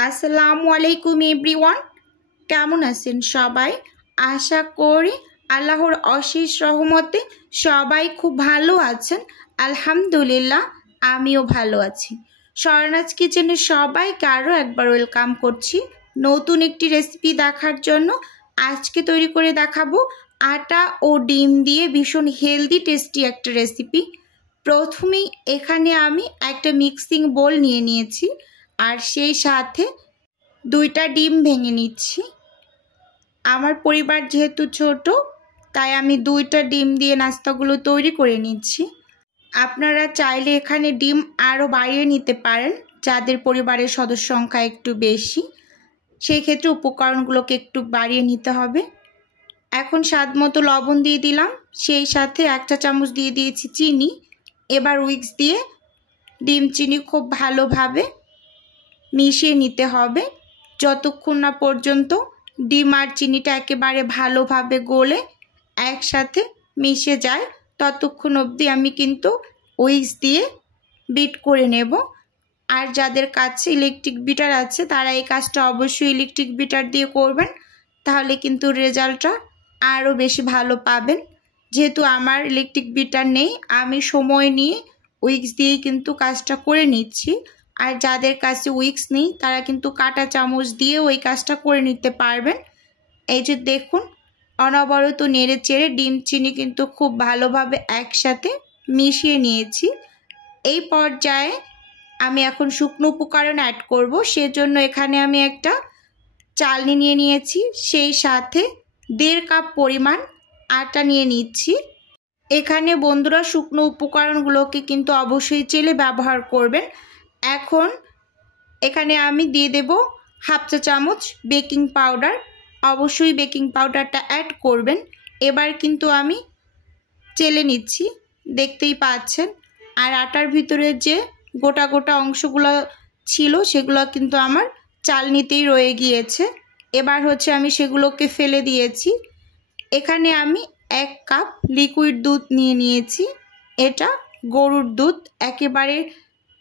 আসসালামু আলাইকুম এভরিওয়ান, কেমন আছেন সবাই? আশা করি আল্লাহর অশেষ রহমতে সবাই খুব ভালো আছেন। আলহামদুলিল্লাহ, আমিও ভালো আছি। স্বর্ণাজ কিচেনে সবাইকে আরও একবার ওয়েলকাম করছি নতুন একটি রেসিপি দেখার জন্য। আজকে তৈরি করে দেখাবো আটা ও ডিম দিয়ে ভীষণ হেলদি টেস্টি একটা রেসিপি। প্রথমেই এখানে আমি একটা মিক্সিং বোল নিয়ে নিয়েছি আর সেই সাথে 2টা ডিম ভেঙে নিচ্ছি। আমার পরিবার যেহেতু ছোট, তাই আমি 2টা ডিম দিয়ে নাস্তাগুলো তৈরি করে নিচ্ছি। আপনারা চাইলে এখানে ডিম আরও বাড়িয়ে নিতে পারেন, যাদের পরিবারের সদস্য সংখ্যা একটু বেশি, সেই ক্ষেত্রে উপকরণগুলোকে একটু বাড়িয়ে নিতে হবে। এখন স্বাদ মতো লবণ দিয়ে দিলাম, সেই সাথে 1 চা চামচ দিয়ে দিয়েছি চিনি। এবার উইক্স দিয়ে ডিম চিনি খুব ভালোভাবে মিশিয়ে নিতে হবে যতক্ষণ না পর্যন্ত ডিম আর চিনিটা একেবারে ভালোভাবে গলে একসাথে মিশে যায়, ততক্ষণ অবধি আমি কিন্তু উইক্স দিয়ে বিট করে নেব। আর যাদের কাছে ইলেকট্রিক বিটার আছে তারা এই কাজটা অবশ্যই ইলেকট্রিক বিটার দিয়ে করবেন, তাহলে কিন্তু রেজাল্টটা আরও বেশি ভালো পাবেন। যেহেতু আমার ইলেকট্রিক বিটার নেই, আমি সময় নিয়ে উইক্স দিয়েই কিন্তু কাজটা করে নিচ্ছি। আর যাদের কাছে উইক্স নেই তারা কিন্তু কাঁটা চামচ দিয়ে ওই কাজটা করে নিতে পারবেন। এই যে দেখুন, অনবরত নেড়ে চেড়ে ডিম চিনি কিন্তু খুব ভালোভাবে একসাথে মিশিয়ে নিয়েছি। এই পর্যায়ে আমি এখন শুকনো উপকরণ অ্যাড করব। সেজন্য এখানে আমি একটা চালনি নিয়ে নিয়েছি, সেই সাথে 1.5 কাপ পরিমাণ আটা নিয়ে নিচ্ছি। এখানে বন্ধুরা শুকনো উপকরণগুলোকে কিন্তু অবশ্যই চেলে ব্যবহার করবেন। এখন এখানে আমি দিয়ে দেব 1/2 চা চামচ বেকিং পাউডার। অবশ্যই বেকিং পাউডারটা অ্যাড করবেন। এবার কিন্তু আমি চেলে নিচ্ছি, দেখতেই পাচ্ছেন। আর আটার ভিতরে যে গোটা গোটা অংশগুলো ছিল সেগুলো কিন্তু আমার চালনিতেই রয়ে গিয়েছে। এবার হচ্ছে আমি সেগুলোকে ফেলে দিয়েছি। এখানে আমি 1 কাপ লিকুইড দুধ নিয়ে নিয়েছি। এটা গরুর দুধ, একেবারে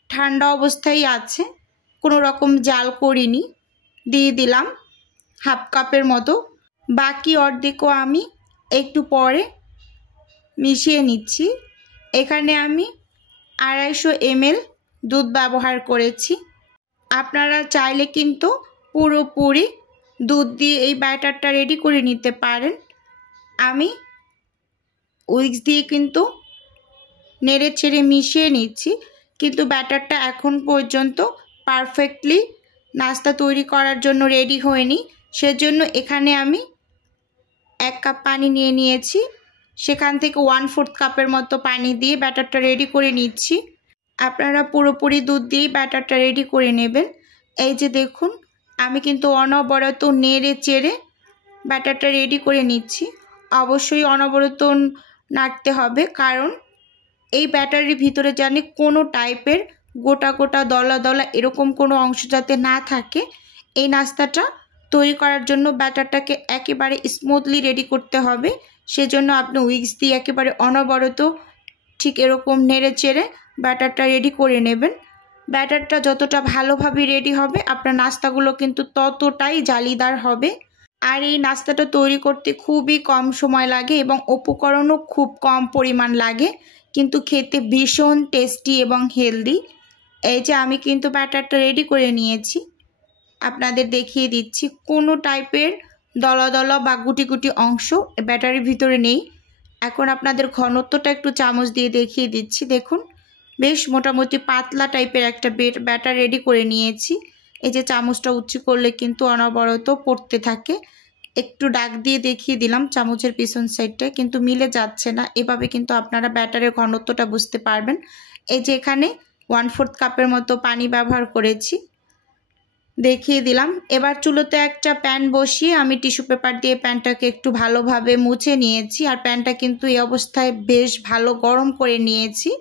ঠান্ডা অবস্থায় আছে, কোনো রকম জাল করিনি। দিয়ে দিলাম 1/2 কাপের মতো। বাকি অর্ধেকও আমি একটু পরে মিশিয়ে নিচ্ছি। এখানে আমি 250 ml দুধ ব্যবহার করেছি। আপনারা চাইলে কিন্তু পুরোপুরি দুধ দিয়ে এই ব্যাটারটা রেডি করে নিতে পারেন। আমি উইক্স দিয়ে কিন্তু নেড়ে চেড়ে মিশিয়ে নিচ্ছি, কিন্তু ব্যাটারটা এখন পর্যন্ত পারফেক্টলি নাস্তা তৈরি করার জন্য রেডি হয়নি। সেজন্য এখানে আমি 1 কাপ পানি নিয়ে নিয়েছি, সেখান থেকে 1/4 কাপের মতো পানি দিয়ে ব্যাটারটা রেডি করে নিচ্ছি। আপনারা পুরোপুরি দুধ দিয়ে ব্যাটারটা রেডি করে নেবেন। এই যে দেখুন, আমি কিন্তু অনবরত নেড়ে চেড়ে ব্যাটারটা রেডি করে নিচ্ছি। অবশ্যই অনবরত নাড়তে হবে, কারণ এই ব্যাটারের ভিতরে জানি কোনো টাইপের গোটা গোটা দলা দলা এরকম কোনো অংশ যাতে না থাকে। এই নাস্তাটা তৈরি করার জন্য ব্যাটারটাকে একেবারে স্মুথলি রেডি করতে হবে। সেজন্য আপনি উইক্স দিয়ে একেবারে অনবরত ঠিক এরকম নেড়ে চেড়ে ব্যাটারটা রেডি করে নেবেন। ব্যাটারটা যতটা ভালোভাবে রেডি হবে আপনার নাস্তাগুলো কিন্তু ততটাই জালিদার হবে। আর এই নাস্তাটা তৈরি করতে খুবই কম সময় লাগে এবং উপকরণও খুব কম পরিমাণ লাগে, কিন্তু খেতে ভীষণ টেস্টি এবং হেলদি। এই যে আমি কিন্তু ব্যাটারটা রেডি করে নিয়েছি, আপনাদের দেখিয়ে দিচ্ছি। কোনো টাইপের দলা দলা বা গুটি গুটি অংশ ব্যাটারের ভিতরে নেই। এখন আপনাদের ঘনত্বটা একটু চামচ দিয়ে দেখিয়ে দিচ্ছি। দেখুন, বেশ মোটামুটি পাতলা টাইপের একটা ব্যাটার রেডি করে নিয়েছি। এই যে চামচটা উঁচু করলে কিন্তু অনবরত পড়তে থাকে। একটু ডাক দিয়ে দেখিয়ে দিলাম চামচের পিছন সাইডটায়, কিন্তু মিলে যাচ্ছে না। এভাবে কিন্তু আপনারা ব্যাটারের ঘনত্বটা বুঝতে পারবেন। এই যে এখানে 1/4 কাপের মতো পানি ব্যবহার করেছি, দেখিয়ে দিলাম। এবার চুলোতে একটা প্যান বসিয়ে আমি টিস্যু পেপার দিয়ে প্যানটাকে একটু ভালোভাবে মুছে নিয়েছি। আর প্যানটা কিন্তু এই অবস্থায় বেশ ভালো গরম করে নিয়েছি।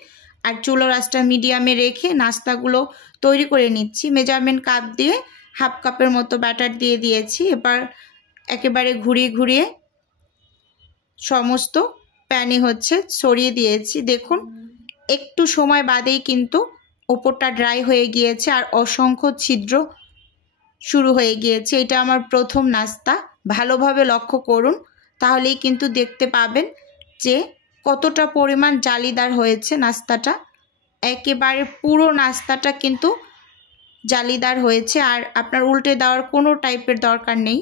আর চুলোর আঁচটা মিডিয়ামে রেখে নাস্তাগুলো তৈরি করে নিচ্ছি। মেজারমেন্ট কাপ দিয়ে 1/2 কাপের মতো ব্যাটার দিয়ে দিয়েছি। এবার একেবারে ঘুরিয়ে ঘুরিয়ে সমস্ত প্যানে ছড়িয়ে দিয়েছি। দেখুন একটু সময় বাদেই কিন্তু উপরটা ড্রাই হয়ে গিয়েছে আর অসংখ্য ছিদ্র শুরু হয়ে গিয়েছে। এটা আমার প্রথম নাস্তা, ভালোভাবে লক্ষ্য করুন, তাহলেই কিন্তু দেখতে পাবেন যে কতটা পরিমাণ জালিদার হয়েছে নাস্তাটা। একেবারে পুরো নাস্তাটা কিন্তু জালিদার হয়েছে আর আপনার উল্টে দেওয়ার কোনো টাইপের দরকার নেই।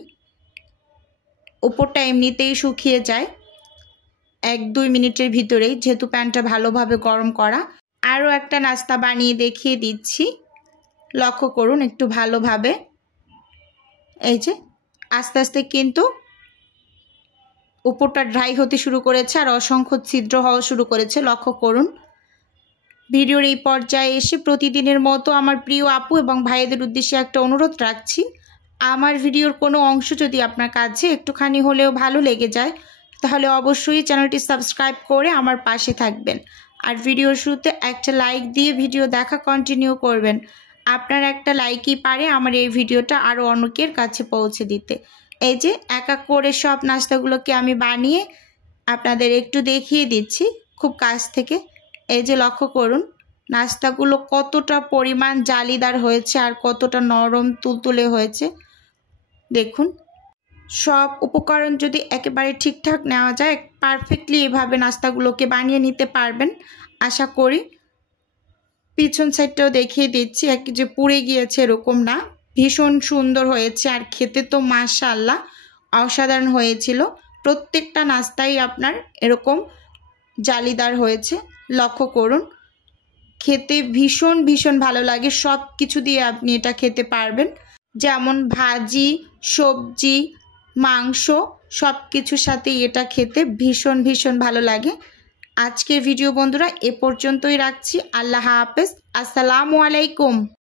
উপরটা এমনিতেই শুকিয়ে যায় 1-2 মিনিটের ভিতরেই, যেহেতু প্যানটা ভালোভাবে গরম করা। আরও একটা নাস্তা বানিয়ে দেখিয়ে দিচ্ছি, লক্ষ্য করুন একটু ভালোভাবে। এই যে আস্তে আস্তে কিন্তু উপরটা ড্রাই হতে শুরু করেছে আর অসংখ্য ছিদ্র হওয়া শুরু করেছে, লক্ষ্য করুন। ভিডিওর এই পর্যায়ে এসে প্রতিদিনের মতো আমার প্রিয় আপু এবং ভাইদের উদ্দেশ্যে একটা অনুরোধ রাখছি, আমার ভিডিওর কোনো অংশ যদি আপনার কাছে একটুখানি হলেও ভালো লেগে যায় তাহলে অবশ্যই চ্যানেলটি সাবস্ক্রাইব করে আমার পাশে থাকবেন আর ভিডিওর শুরুতে একটা লাইক দিয়ে ভিডিও দেখা কন্টিনিউ করবেন। আপনার একটা লাইকই পারে আমার এই ভিডিওটা আরও অনেকের কাছে পৌঁছে দিতে। এই যে এক এক করে সব নাস্তাগুলোকে আমি বানিয়ে আপনাদের একটু দেখিয়ে দিচ্ছি খুব কাছ থেকে। এই যে লক্ষ্য করুন নাস্তাগুলো কতটা পরিমাণ জালিদার হয়েছে আর কতটা নরম তুলতুলে হয়েছে। দেখুন সব উপকরণ যদি একেবারে ঠিকঠাক নেওয়া যায় পারফেক্টলি এভাবে নাস্তাগুলোকে বানিয়ে নিতে পারবেন আশা করি। পিছন সাইডটাও দেখিয়ে দিচ্ছি, যে পুড়ে গিয়েছে এরকম না, ভীষণ সুন্দর হয়েছে আর খেতে তো মাশাআল্লাহ অসাধারণ হয়েছিল। প্রত্যেকটা নাস্তাই আপনার এরকম জালিদার হয়েছে, লক্ষ্য করুন। খেতে ভীষণ ভীষণ ভালো লাগে, সব কিছু দিয়ে আপনি এটা খেতে পারবেন, যেমন ভাজি, সবজি, মাংস সব কিছুর সাথেই এটা খেতে ভীষণ ভীষণ ভালো লাগে। আজকের ভিডিও বন্ধুরা এ পর্যন্তই রাখছি। আল্লাহ হাফেজ, আসসালামু আলাইকুম।